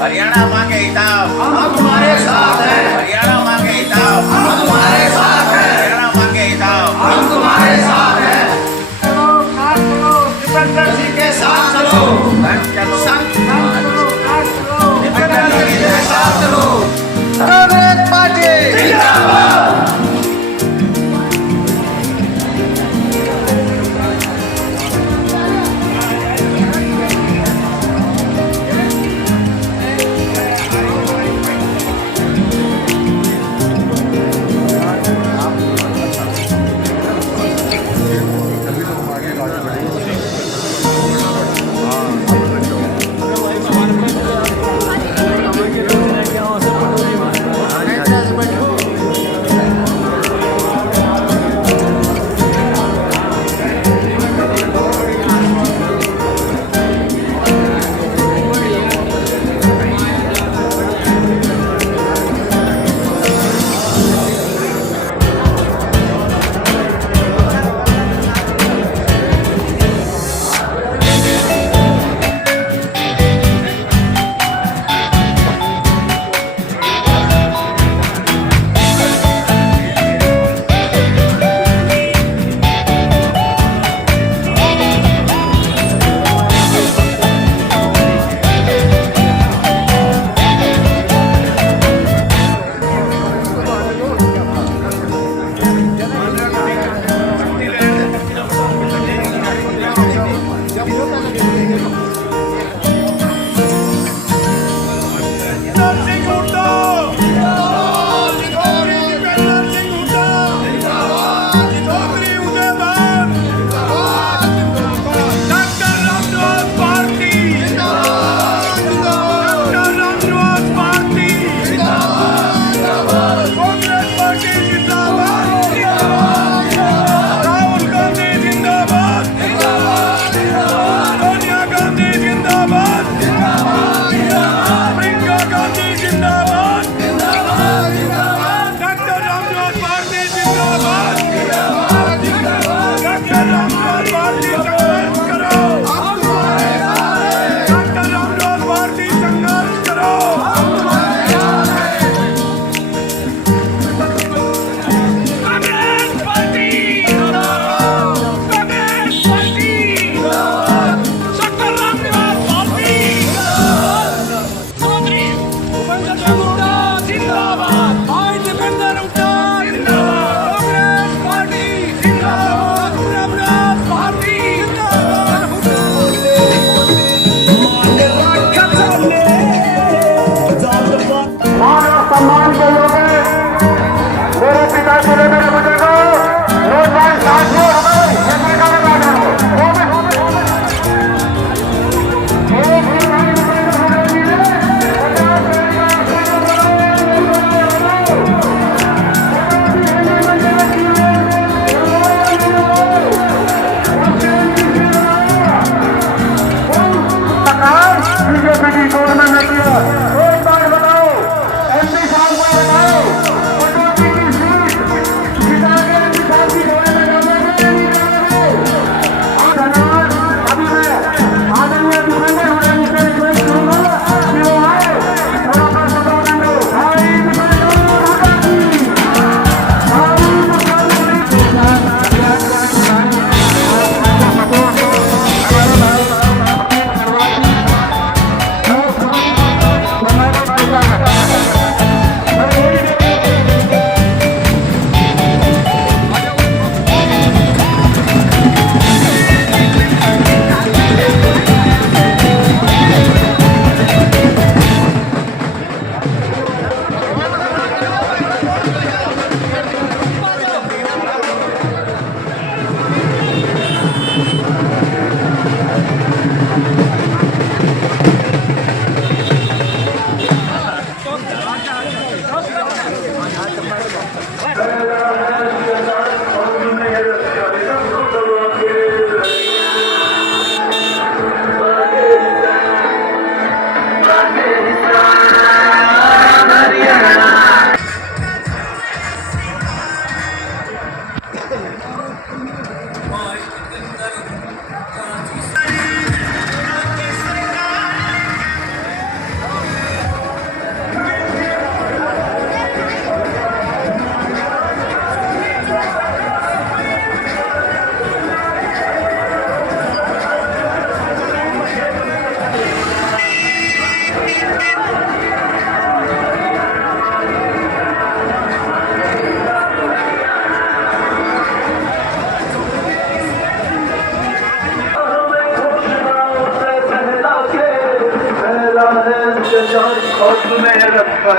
हरियाणा मांगे हिसाब, हम तुम्हारे साथ हैं। हरियाणा मांगे हिसाब, हम तुम्हारे साथ हैं। हरियाणा मांगे हिसाब। हम तुम्हारे साथ हैं। चलो काज करो, दीपेंद्र सिंह के साथ चलो। चलो संत काज करो, काज करो, दीपेंद्र सिंह के साथ चलो। कांग्रेस पार्टी जिंदाबाद।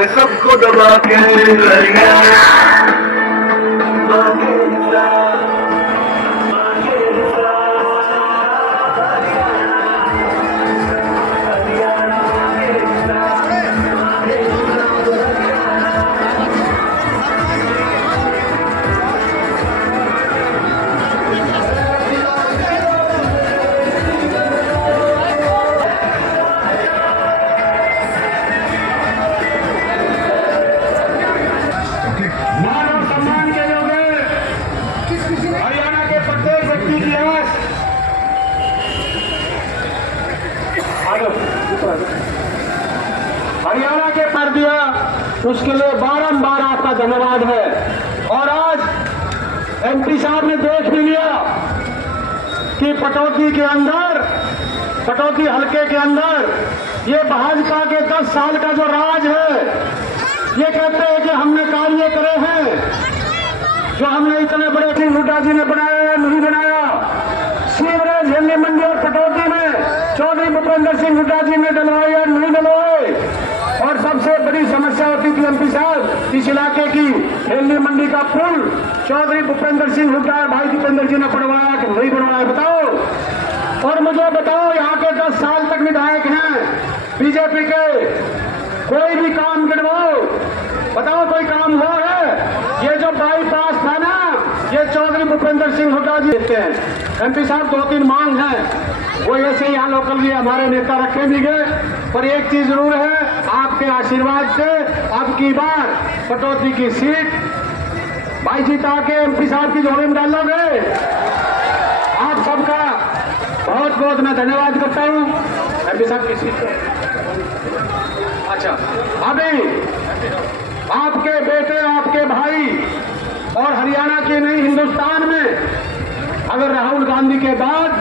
सबको दबा के हरियाणा के प्रत्येक व्यक्ति की आवाज हरियाणा के पर दिया, उसके लिए बारंबार आपका धन्यवाद है। और आज एमपी साहब ने देख भी लिया कि पटौदी के अंदर, पटौदी हलके के अंदर ये भाजपा के 10 साल का जो राज है, ये कहते हैं कि हमने कार्य करे हैं जो हमने इतने बड़े सिंह हुड्डा जी ने बनाया या नहीं बनाया। सीवरेज हिंदी मंडी और पटौदी में चौधरी भूपेंद्र सिंह हुड्डा जी ने डलवाए या नहीं डलवाए। और सबसे बड़ी समस्या होती थी एमपी साहब, इस इलाके की हिंदी मंडी का पुल चौधरी भूपेंद्र सिंह हुड्डा और भाई दीपेंद्र जी ने बनवाया कि नहीं बनवाया, बताओ। और मुझे बताओ, यहाँ के 10 साल तक विधायक हैं बीजेपी के, कोई भी काम गिनवाओ, बताओ कोई काम हुआ है? ये जो बाईपास था ना, ये चौधरी भूपेंद्र सिंह हुड्डा जी देते हैं। एमपी साहब 2-3 मांग हैं, वो ऐसे यहाँ लोकल लिए हमारे नेता रखे भी गए, पर एक चीज जरूर है, आपके आशीर्वाद से अब की बार पटौदी की सीट भाई जीता के एमपी साहब की जोड़ी में डालोगे। आप सबका बहुत बहुत मैं धन्यवाद करता हूँ। एमपी साहब की सीट अच्छा, अभी आपके बेटे, आपके भाई और हरियाणा के नहीं हिंदुस्तान में अगर राहुल गांधी के बाद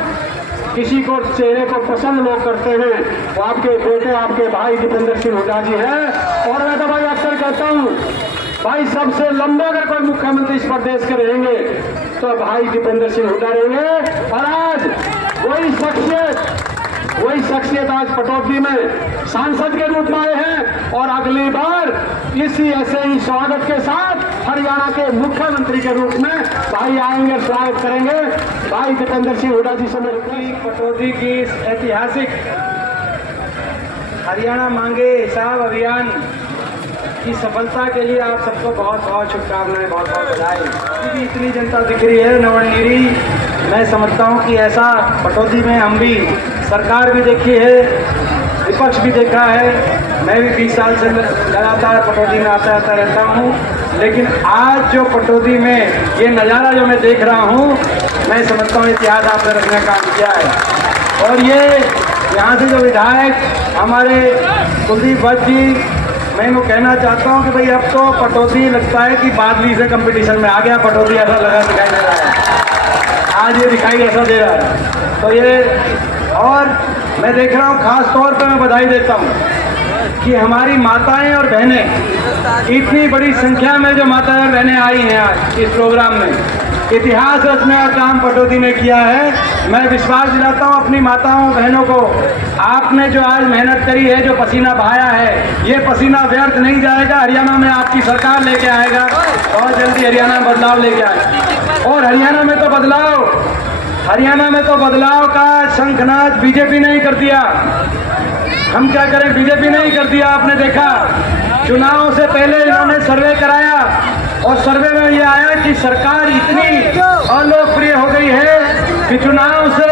किसी को चेहरे को पसंद लोग करते हैं वो आपके बेटे, आपके भाई दीपेंद्र सिंह हुड्डा जी है। और मैं तो भाई अक्सर कहता हूँ, भाई सबसे लंबे अगर कोई मुख्यमंत्री इस प्रदेश के रहेंगे तो भाई दीपेंद्र सिंह हुड्डा रहेंगे। और आज वही शख्सियत आज पटौदी में सांसद के रूप में आए हैं और अगली बार इसी ऐसे ही स्वागत के साथ हरियाणा के मुख्यमंत्री के रूप में भाई आएंगे, स्वागत करेंगे भाई दीपेंद्र सिंह हुड्डा जी से। पटौदी की इस ऐतिहासिक हरियाणा मांगे हिसाब अभियान की सफलता के लिए आप सबको बहुत बहुत शुभकामनाएं, बहुत बहुत बधाई। क्योंकि इतनी जनता दिख रही है नवनीरी, मैं समझता हूं कि ऐसा पटौदी में हम भी, सरकार भी देखी है, विपक्ष भी देखा है। मैं भी 20 साल से लगातार पटौदी में आता रहता हूं, लेकिन आज जो पटौदी में ये नज़ारा जो मैं देख रहा हूं, मैं समझता हूं इतिहास आपने रखने का काम किया है। और ये यहाँ से जो विधायक हमारे कुलदीप भट्ट जी, मैं इनको कहना चाहता हूँ कि भाई अब तो पटौदी लगता है कि बादली से कंपटीशन में आ गया, पटौदी ऐसा लगा दिखाई दे रहा है, आज ये दिखाई ऐसा दे रहा है। तो ये, और मैं देख रहा हूँ खास तौर पे मैं बधाई देता हूँ कि हमारी माताएं और बहनें, इतनी बड़ी संख्या में जो माताएं और बहनें आई हैं आज इस प्रोग्राम में, इतिहास रचने का काम पटौदी ने किया है। मैं विश्वास दिलाता हूँ अपनी माताओं बहनों को, आपने जो आज मेहनत करी है, जो पसीना बहाया है, ये पसीना व्यर्थ नहीं जाएगा। हरियाणा में आपकी सरकार लेके आएगा, बहुत जल्दी हरियाणा में बदलाव लेके आएगा। और हरियाणा में तो बदलाव का शंखनाद बीजेपी ने ही कर दिया। हम क्या करें, बीजेपी ने ही कर दिया। आपने देखा चुनाव से पहले इन्होंने सर्वे कराया और सर्वे में ये आया कि सरकार इतनी अलोकप्रिय हो गई है कि चुनाव से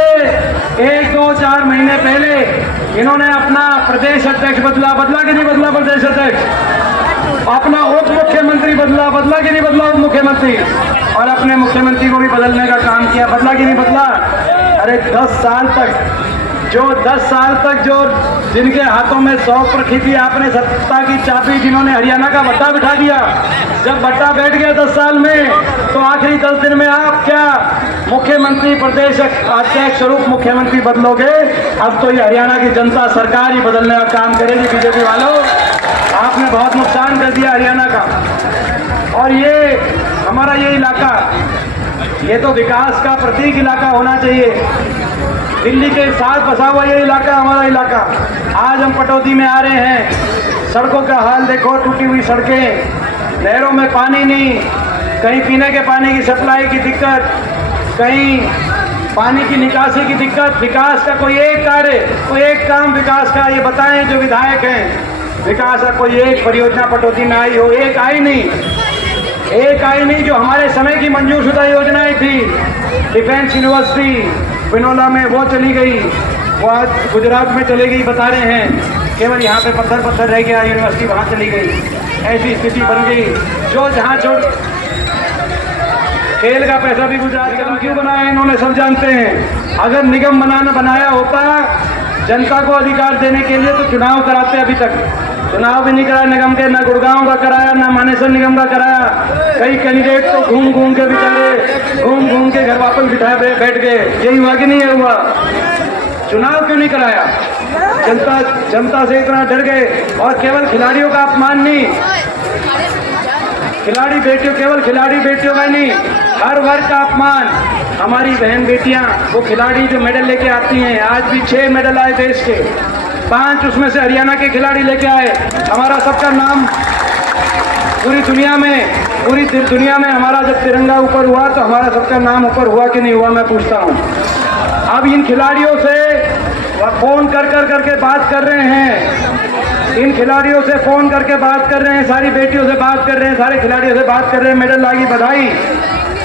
1, 2, 4 महीने पहले इन्होंने अपना प्रदेश अध्यक्ष बदला कि नहीं बदला, प्रदेश अध्यक्ष अपना उप मुख्यमंत्री बदला कि नहीं बदला, उप मुख्यमंत्री, और अपने मुख्यमंत्री को भी बदलने का काम किया, बदला कि नहीं बदला। अरे 10 साल तक जो 10 साल तक जो जिनके हाथों में सौंप रखी थी आपने सत्ता की चाबी, जिन्होंने हरियाणा का भट्टा बिठा दिया, जब भट्टा बैठ गया 10 साल में, तो आखिरी 10 दिन में आप क्या मुख्यमंत्री, प्रदेश अध्यक्ष स्वरूप मुख्यमंत्री बदलोगे? अब तो ये हरियाणा की जनता सरकार ही बदलने का काम करेगी। बीजेपी वालों, आपने बहुत नुकसान कर दिया हरियाणा का। और ये हमारा ये इलाका, ये तो विकास का प्रतीक इलाका होना चाहिए। दिल्ली के साथ बसा हुआ ये इलाका हमारा इलाका। आज हम पटौदी में आ रहे हैं, सड़कों का हाल देखो, टूटी हुई सड़कें, नहरों में पानी नहीं, कहीं पीने के पानी की सप्लाई की दिक्कत, कहीं पानी की निकासी की दिक्कत। विकास का कोई एक कार्य, कोई एक काम विकास का ये बताएं जो विधायक हैं, विकास का कोई एक परियोजना पटौदी में आई हो? एक आई नहीं, एक आई नहीं। जो हमारे समय की मंजूर शुदा योजनाएं थी, डिफेंस यूनिवर्सिटी पिनोला में, वो चली गई, वो आज गुजरात में चली गई बता रहे हैं। केवल यहाँ पे पत्थर पत्थर रह गया, यूनिवर्सिटी वहाँ चली गई। ऐसी स्थिति बन गई। जो जहाँ छोड़ खेल का पैसा भी गुजरात निगम क्यों बनाया इन्होंने सब जानते हैं। अगर निगम बनाया होता जनता को अधिकार देने के लिए, तो चुनाव कराते। अभी तक चुनाव भी नहीं कराया निगम के, ना गुड़गांव का कराया, ना मानेसर निगम का कराया। कई कैंडिडेट तो घूम घूम के बेचारे घूम के घर वापस बिठाए बैठ गए। यही हुआ कि नहीं हुआ? चुनाव क्यों नहीं कराया? जनता से इतना डर गए। और केवल खिलाड़ियों का अपमान नहीं, खिलाड़ी बेटियों, केवल खिलाड़ी बेटियों का नहीं, हर वर्ग का अपमान। हमारी बहन बेटियां, वो खिलाड़ी जो मेडल लेके आती हैं, आज भी 6 मेडल आए देश के, 5 उसमें से हरियाणा के खिलाड़ी लेके आए। हमारा सबका नाम पूरी दुनिया में हमारा जब तिरंगा ऊपर हुआ तो हमारा सबका नाम ऊपर हुआ कि नहीं हुआ, मैं पूछता हूँ। अब इन खिलाड़ियों से फोन करके बात कर रहे हैं, इन खिलाड़ियों से फोन करके बात कर रहे हैं, सारी बेटियों से बात कर रहे हैं, सारे खिलाड़ियों से बात कर रहे हैं, मेडल लागी, बधाई।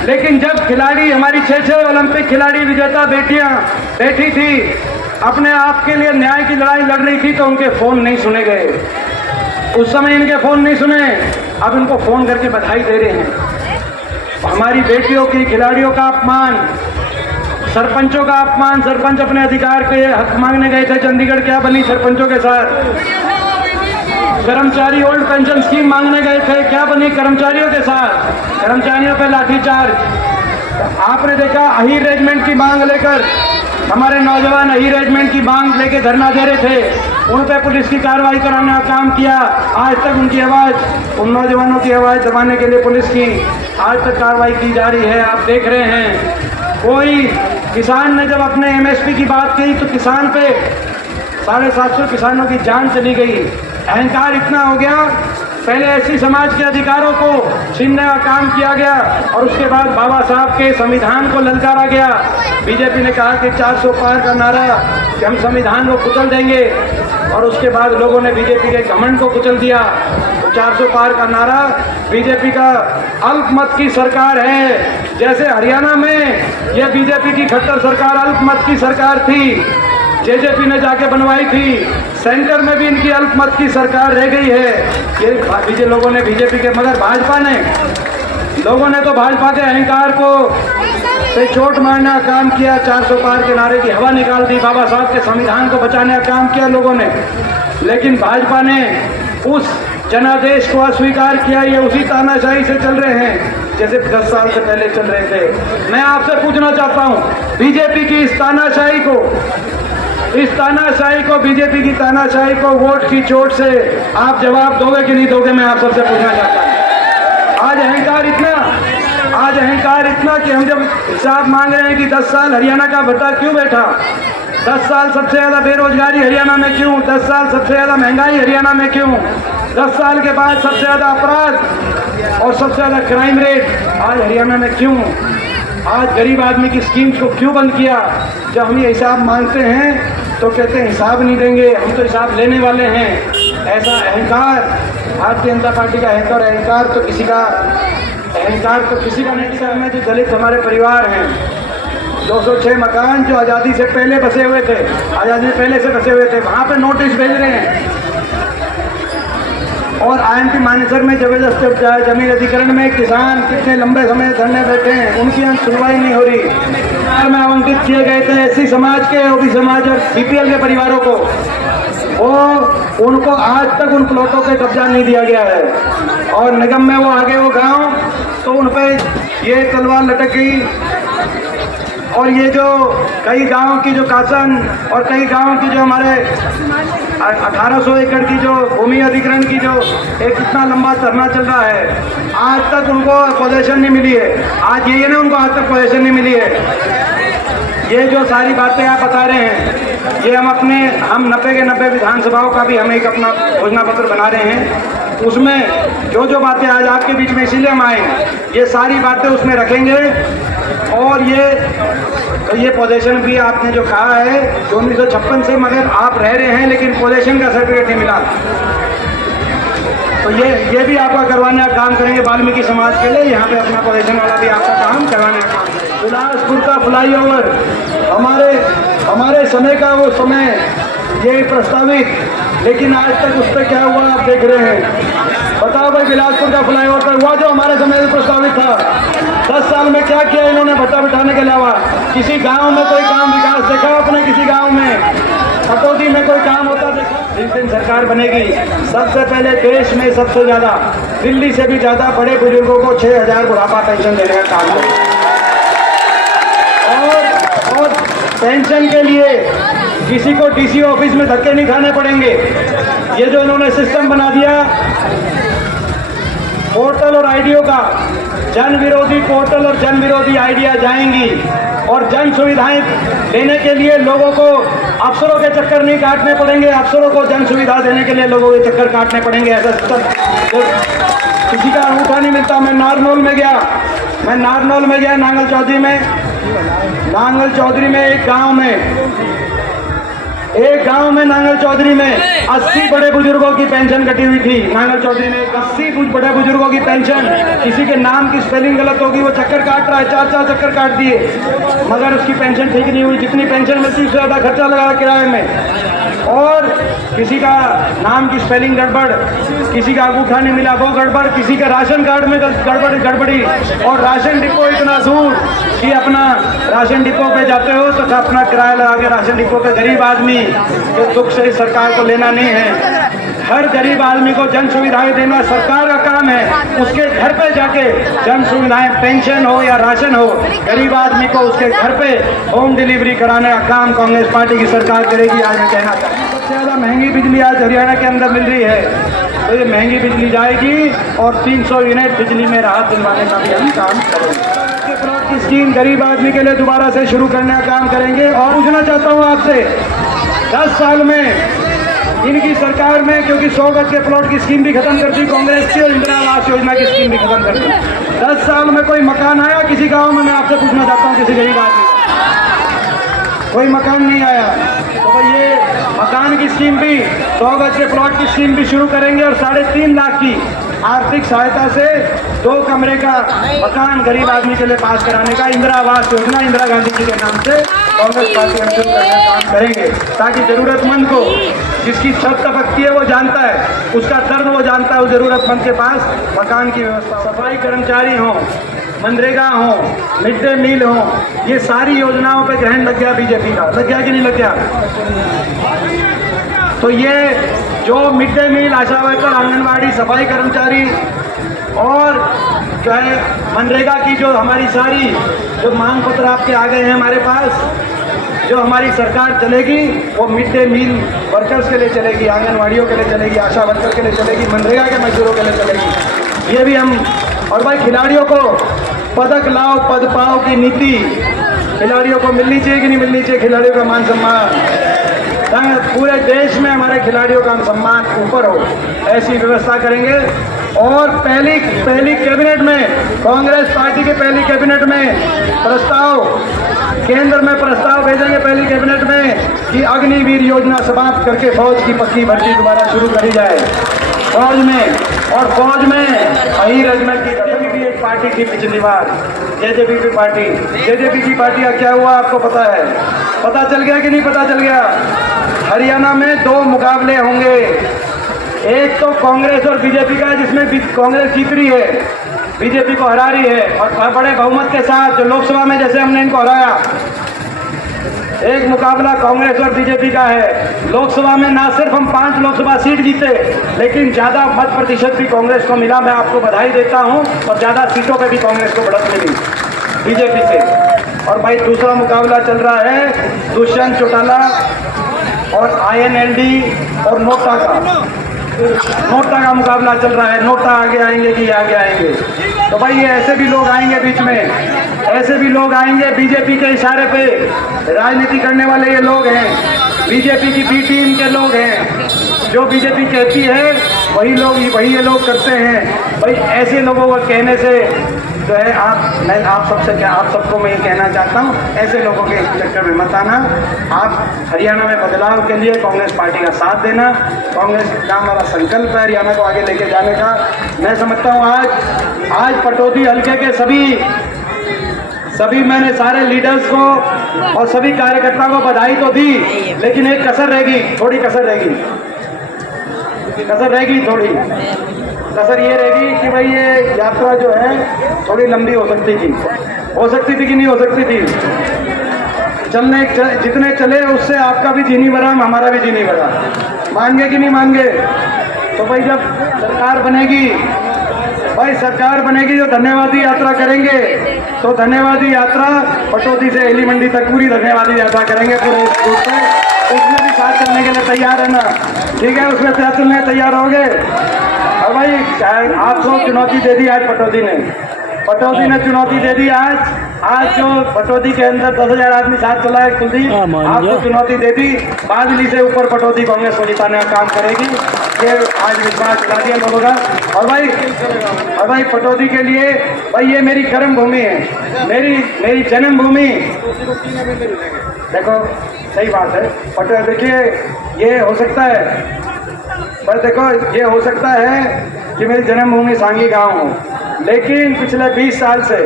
लेकिन जब खिलाड़ी, हमारी 6 ओलंपिक खिलाड़ी विजेता बेटियां बैठी थी, अपने आप के लिए न्याय की लड़ाई लड़ रही थी, तो उनके फोन नहीं सुने गए। उस समय इनके फोन नहीं सुने, अब इनको फोन करके बधाई दे रहे हैं। हमारी बेटियों की, खिलाड़ियों का अपमान, सरपंचों का अपमान। सरपंच अपने अधिकार के हक मांगने गए थे चंडीगढ़, क्या बनी सरपंचों के साथ? कर्मचारी ओल्ड पेंशन स्कीम मांगने गए थे, क्या बनी कर्मचारियों के साथ? कर्मचारियों पे लाठीचार्ज। आपने देखा अहीर रेजिमेंट की मांग लेकर हमारे नौजवान अहीर रेजिमेंट की मांग लेके धरना दे रहे थे, उन पे पुलिस की कार्रवाई कराने का काम किया। आज तक उनकी आवाज, उन नौजवानों की आवाज दबाने के लिए पुलिस की आज तक कार्रवाई की जा रही है। आप देख रहे हैं, कोई किसान ने जब अपने एमएसपी की बात की तो किसान पे 750 किसानों की जान चली गई। अहंकार इतना हो गया, पहले एससी समाज के अधिकारों को छीनने का काम किया गया और उसके बाद बाबा साहब के संविधान को ललकारा गया। बीजेपी ने कहा कि 400 पार का नारा, कि हम संविधान को कुचल देंगे, और उसके बाद लोगों ने बीजेपी के घमंड को कुचल दिया। तो 400 पार का नारा बीजेपी का अल्पमत की सरकार है। जैसे हरियाणा में यह बीजेपी की खट्टर सरकार अल्पमत की सरकार थी, जेजेपी ने जाके बनवाई थी, सेंटर में भी इनकी अल्पमत की सरकार रह गई है। ये लोगों ने बीजेपी के, मगर भाजपा ने, लोगों ने तो भाजपा के अहंकार को पे चोट मारने का काम किया, 400 पार के नारे की हवा निकाल दी, बाबा साहब के संविधान को बचाने का काम किया लोगों ने। लेकिन भाजपा ने उस जनादेश को अस्वीकार किया। ये उसी तानाशाही से चल रहे हैं जैसे 10 साल से पहले चल रहे थे। मैं आपसे पूछना चाहता हूँ, बीजेपी की इस तानाशाही को, बीजेपी की तानाशाही को वोट की चोट से आप जवाब दोगे कि नहीं दोगे? मैं आप सबसे पूछना चाहता हूँ। आज अहंकार इतना कि हम जब हिसाब मांग रहे हैं कि 10 साल हरियाणा का भट्टा क्यों बैठा, 10 साल सबसे ज्यादा बेरोजगारी हरियाणा में क्यों, 10 साल सबसे ज्यादा महंगाई हरियाणा में क्यों, 10 साल के बाद सबसे ज्यादा अपराध और सबसे ज्यादा क्राइम रेट आज हरियाणा में क्यों, आज गरीब आदमी की स्कीम्स को क्यों बंद किया? जब हम ये हिसाब मांगते हैं तो कहते हैं हिसाब नहीं देंगे, हम तो हिसाब लेने वाले हैं। ऐसा अहंकार भारतीय जनता पार्टी का है। और अहंकार तो किसी का नहीं। सर में जो दलित हमारे परिवार हैं, 206 मकान जो आज़ादी से पहले बसे हुए थे, आज़ादी से पहले से बसे हुए थे, वहाँ पे नोटिस भेज रहे हैं। और IMT मानेसर में जबरदस्त जमीन अधिग्रहण में किसान कितने लंबे समय धरने बैठे हैं, उनकी यहाँ सुनवाई नहीं हो रही। में आवंटित किए गए थे SC समाज के, OBC समाज और BPL के परिवारों को, वो उनको आज तक उन प्लॉटों पे कब्जा नहीं दिया गया है। और निगम में वो आगे वो गांव, तो उन पे ये तलवार लटक गई। और ये जो कई गांव की जो कासन और कई गांव की जो हमारे 1800 एकड़ की जो भूमि अधिग्रहण की जो एक इतना लंबा धरना चल रहा है, आज तक उनको पोजीशन नहीं मिली है। आज ये ना, उनको आज तक पोजीशन नहीं मिली है। ये जो सारी बातें आप बता रहे हैं, ये हम 90 के 90 विधानसभाओं का भी हम एक अपना घोषणा पत्र बना रहे हैं। उसमें जो जो बातें आज आपके बीच में इसीलिए हम आए, ये सारी बातें उसमें रखेंगे। और ये पोजीशन भी आपने जो कहा है 1956 से, मगर आप रह रहे हैं लेकिन पोजीशन का सर्टिफिकेट नहीं मिला, तो ये भी आपका करवाने का काम करेंगे वाल्मीकि समाज के लिए। यहाँ पे अपना पोजीशन वाला भी आपका काम करवाने का काम। बिलासपुर का फ्लाईओवर हमारे समय का वो समय, ये प्रस्तावित, लेकिन आज तक उस पर क्या हुआ आप देख रहे हैं। बताओ भाई, बिलासपुर का फ्लाईओवर पर हुआ जो हमारे समय में प्रस्तावित था, 10 साल में क्या किया इन्होंने भट्टा बिठाने के अलावा? किसी गांव में कोई काम विकास देखा आपने? किसी गांव में कटौती में कोई काम होता देखा? जिस दिन सरकार बनेगी, सबसे पहले देश में सबसे ज्यादा, दिल्ली से भी ज्यादा बड़े बुजुर्गों को 6000 बुढ़ापा पेंशन देने का काम करेगी। और पेंशन के लिए किसी को DC ऑफिस में धक्के नहीं खाने पड़ेंगे। ये जो इन्होंने सिस्टम बना दिया पोर्टल और आईडीओ का, जन विरोधी पोर्टल और जन विरोधी आइडिया जाएंगी। और जन सुविधाएं देने के लिए लोगों को अफसरों के चक्कर नहीं काटने पड़ेंगे, अफसरों को जन सुविधा देने के लिए लोगों के चक्कर काटने पड़ेंगे। ऐसा किसी का अंगूठा नहीं मिलता। मैं नारनौल में गया, नांगल चौधरी में एक गांव में नांगल चौधरी में 80 बड़े बुजुर्गों की पेंशन कटी हुई थी। नांगल चौधरी में 80 बड़े बुजुर्गों की पेंशन, किसी के नाम की स्पेलिंग गलत होगी, वो चक्कर काट रहा है, 4 चक्कर काट दिए, मगर उसकी पेंशन ठीक नहीं हुई। जितनी पेंशन मिलती उससे ज्यादा खर्चा लगा किराए में। और किसी का नाम की स्पेलिंग गड़बड़, किसी का अंगूठा नहीं मिला वो गड़बड़, किसी का राशन कार्ड में गड़बड़ी। और राशन डिपो इतना दूर कि अपना राशन डिपो पे जाते हो तो अपना किराया लगा के राशन डिपो पे गरीब आदमी तो दुख से सरकार को लेना नहीं है। हर गरीब आदमी को जन सुविधाएं देना सरकार का काम है। उसके घर पे जाके जन सुविधाएं, पेंशन हो या राशन हो, गरीब आदमी को उसके घर पे होम डिलीवरी कराने का काम कांग्रेस पार्टी की सरकार करेगी। आज मैं कहना चाहता हूँ, सबसे ज्यादा महंगी बिजली आज हरियाणा के अंदर मिल रही है, तो ये महंगी बिजली जाएगी और 300 यूनिट बिजली में राहत दिलवाने का भी हम काम करेंगे। प्लॉट की स्कीम गरीब आदमी के लिए दोबारा से शुरू करने का काम करेंगे। और पूछना चाहता हूँ आपसे, 10 साल में इनकी सरकार में, क्योंकि 100 गज के प्लॉट की स्कीम भी खत्म कर दी कांग्रेस की और इंदिरा आवास योजना की स्कीम भी खत्म कर दी। 10 साल में कोई मकान आया किसी गांव में? मैं आपसे पूछना चाहता हूँ, किसी गरीब आदमी कोई मकान नहीं आया। तो भाई ये मकान की स्कीम भी, 100 गज के प्लॉट की स्कीम भी शुरू करेंगे और 3.5 लाख की आर्थिक सहायता से 2 कमरे का मकान गरीब आदमी के लिए पास कराने का इंदिरा आवास योजना इंदिरा गांधी जी के नाम से कांग्रेस पार्टी हम शुरू करने का काम करेंगे, ताकि जरूरतमंद को, जिसकी छत टपकती है वो जानता है, उसका दर्द वो जानता है, उस जरूरतमंद के पास मकान की व्यवस्था। सफाई कर्मचारी हों, मनरेगा हो, मिड डे मील हो, ये सारी योजनाओं पे ग्रहण लग गया बीजेपी का। लग गया कि नहीं लग गया? तो ये जो मिड डे मील, आशा वर्कर, आंगनबाड़ी, सफाई कर्मचारी और जो है मनरेगा की जो हमारी सारी जो मांग पत्र आपके आ गए हैं हमारे पास, जो हमारी सरकार चलेगी वो मिड डे मील वर्कर्स के लिए चलेगी, आंगनबाड़ियों के लिए चलेगी, आशा वर्कर के लिए चलेगी, मनरेगा के मजदूरों के लिए चलेगी। ये भी हम, और भाई खिलाड़ियों को पदक लाओ पद पाओ की नीति खिलाड़ियों को मिलनी चाहिए कि नहीं मिलनी चाहिए? खिलाड़ियों का मान सम्मान, पूरे देश में हमारे खिलाड़ियों का सम्मान ऊपर हो, ऐसी व्यवस्था करेंगे। और पहली कैबिनेट में, कांग्रेस पार्टी के पहली कैबिनेट में प्रस्ताव, केंद्र में प्रस्ताव भेजेंगे पहली कैबिनेट में कि अग्निवीर योजना समाप्त करके फौज की पक्की भर्ती दोबारा शुरू करी जाए फौज में। और फौज में अहीर अजमल की एक पार्टी थी पिछली बार, जेजेपी पार्टी। जेजेपी की पार्टी का क्या हुआ आपको पता है? पता चल गया कि नहीं पता चल गया? हरियाणा में 2 मुकाबले होंगे, एक तो कांग्रेस और बीजेपी का, जिसमें कांग्रेस जीत रही है, बीजेपी को हरा रही है और बड़े बहुमत के साथ, जो लोकसभा में जैसे हमने इनको हराया। एक मुकाबला कांग्रेस और बीजेपी का है। लोकसभा में ना सिर्फ हम 5 लोकसभा सीट जीते, लेकिन ज्यादा मत प्रतिशत भी कांग्रेस को मिला। मैं आपको बधाई देता हूं। और ज्यादा सीटों पे भी कांग्रेस को बढ़त मिली बीजेपी से। और भाई दूसरा मुकाबला चल रहा है दुष्यंत चौटाला और INLD और नोटा का मुकाबला चल रहा है। नोटा आगे आएंगे कि आगे आएंगे? तो भाई ये ऐसे भी लोग आएंगे बीच में, ऐसे भी लोग आएंगे। बीजेपी के इशारे पे राजनीति करने वाले ये लोग हैं, बीजेपी की बी टीम के लोग हैं। जो बीजेपी कहती है वही ये लोग करते हैं। भाई ऐसे लोगों को कहने से जो है आप सबको मैं ये कहना चाहता हूँ, ऐसे लोगों के चक्कर में मत आना। आप हरियाणा में बदलाव के लिए कांग्रेस पार्टी का साथ देना। कांग्रेस का हमारा संकल्प है हरियाणा को आगे लेके जाने का। मैं समझता हूँ आज पटौदी हल्के के सभी मैंने सारे लीडर्स को और सभी कार्यकर्ताओं को बधाई तो दी, लेकिन एक कसर रहेगी, थोड़ी कसर रहेगी। कसर ये रहेगी कि भाई ये यात्रा जो है थोड़ी लंबी हो सकती थी कि नहीं हो सकती थी। जितने चले उससे आपका भी जी नहीं भरा, हमारा भी जी नहीं भरा। मांगे कि नहीं मांगे? तो भाई जब सरकार बनेगी जो धन्यवादी यात्रा करेंगे, तो धन्यवादी यात्रा पटौदी से एली मंडी तक पूरी धन्यवादी यात्रा करेंगे पूरे रूट पे। उसमें भी साथ चलने के लिए तैयार है ना? ठीक है, उसमें साथ चलने तैयार होंगे। और भाई आपको चुनौती दे दी आज पटौदी ने चुनौती दे दी। आज जो पटौदी के अंदर 10,000 आदमी साथ चला है, कुलदीप आपको चुनौती दे दी। बादली से ऊपर पटौदी कांग्रेस को जिताने का काम करेगी, ये आज विश्वास दिला दिया लोगों का। और भाई पटौदी के लिए भाई ये मेरी कर्म भूमि है, मेरी जन्म भूमि। देखो सही बात है, पटौदी देखिए ये हो सकता है, पर देखो ये हो सकता है कि मेरी जन्मभूमि सांगी गांव हो, लेकिन पिछले 20 साल से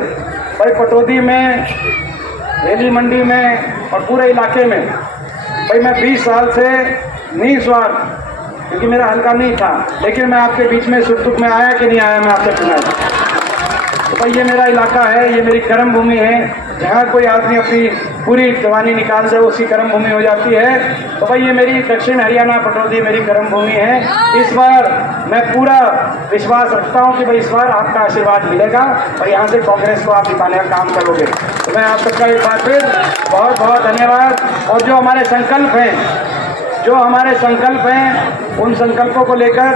भाई पटौदी में, रेली मंडी में और पूरे इलाके में भाई मैं 20 साल से निस्वार्थ, क्योंकि मेरा हल्का नहीं था, लेकिन मैं आपके बीच में सुख दुख में आया कि नहीं आया, मैं आपसे पूछना। तो भाई ये मेरा इलाका है, ये मेरी कर्म भूमि है। जहाँ कोई आदमी अपनी पूरी जवानी निकाल दे उसकी कर्म भूमि हो जाती है। तो भाई ये मेरी दक्षिण हरियाणा पटौदी मेरी कर्म भूमि है। इस बार मैं पूरा विश्वास रखता हूँ कि भाई इस बार आपका आशीर्वाद मिलेगा और यहाँ से कांग्रेस को आप जिताने का काम करोगे। तो मैं आप सबका एक बार फिर बहुत बहुत धन्यवाद। और जो हमारे संकल्प हैं उन संकल्पों को लेकर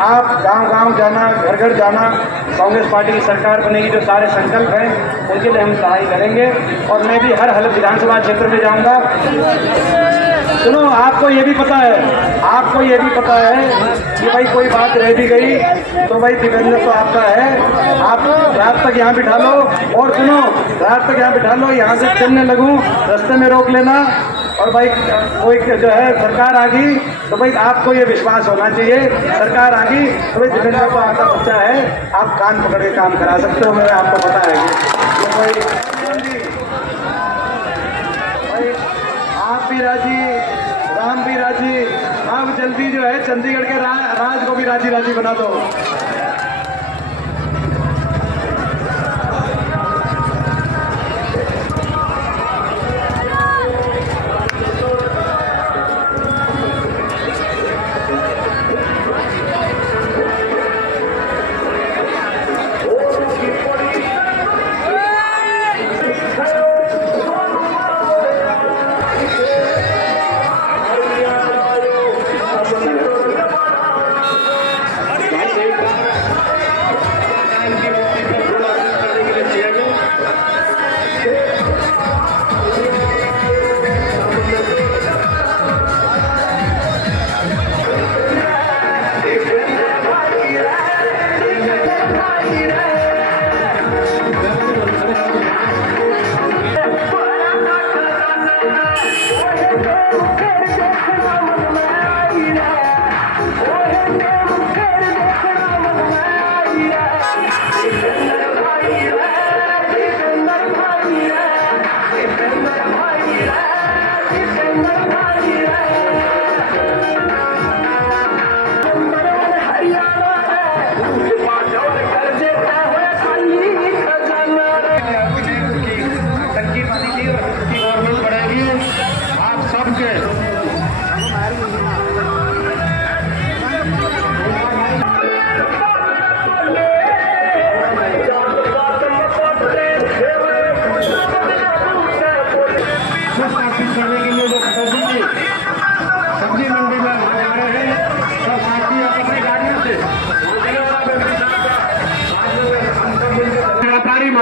आप गांव-गांव जाना, घर-घर जाना, कांग्रेस पार्टी की सरकार बनेगी, जो सारे संकल्प हैं उनके लिए हम सहाय करेंगे। और मैं भी हर विधानसभा क्षेत्र में जाऊंगा। सुनो, आपको ये भी पता है कि भाई कोई बात रह भी गई तो भाई दिव्यांग तो आपका है, आप रात तक यहाँ बिठा लो। और सुनो, रात तक यहाँ बिठा लो, यहाँ से चलने लगूँ रास्ते में रोक लेना। और भाई कोई जो है सरकार आ गई तो भाई आपको ये विश्वास होना चाहिए, सरकार आ गई तो भाई दिव्यांग को आपका बच्चा है, आप कान पकड़ के काम करा सकते हो। मेरे आपको पता है कि भाई आप भी राजी, राम भी राजी, आप जल्दी जो है चंडीगढ़ के राज को भी राजी बना दो।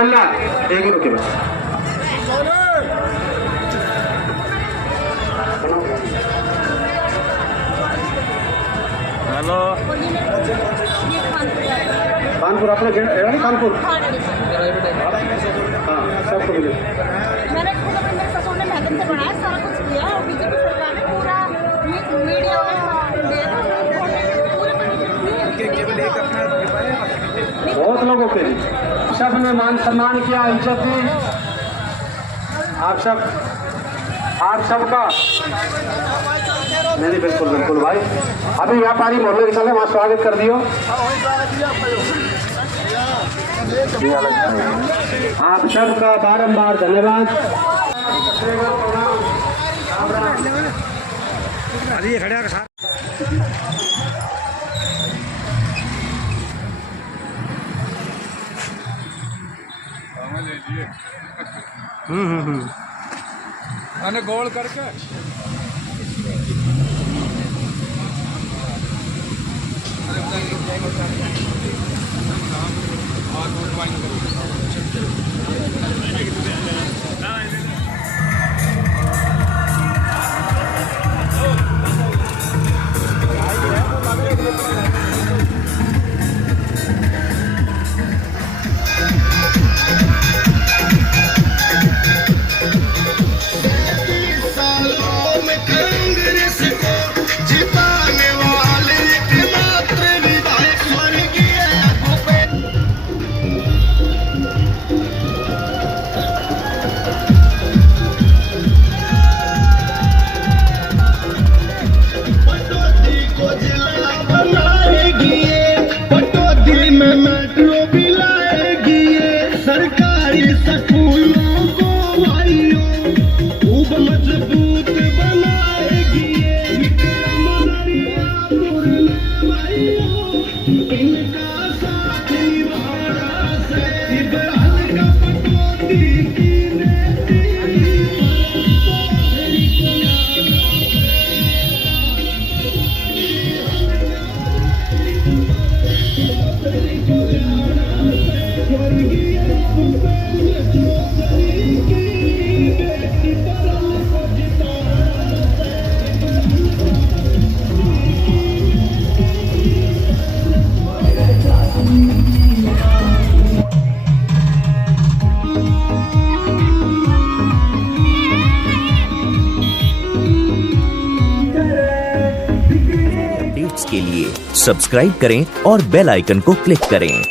मोहल्ला एक मिनट के बाद हेलो कानपुर अपना कानपुर हाँ सबको मिले मैंने खुद अपने मेरे ससुर ने मेहनत से बनाया सारा कुछ किया और बीजेपी सरकार ने पूरा मीडिया बहुत लोगों के लिए सब ने मान सम्मान किया, इज्जत दी। आप सबका नहीं बिल्कुल बिल्कुल भाई। अभी व्यापारी मोहल्ले के चले वहाँ स्वागत कर दियो। आप सबका बारंबार धन्यवाद। मैंने गोल करके के लिए सब्सक्राइब करें और बेल आइकन को क्लिक करें।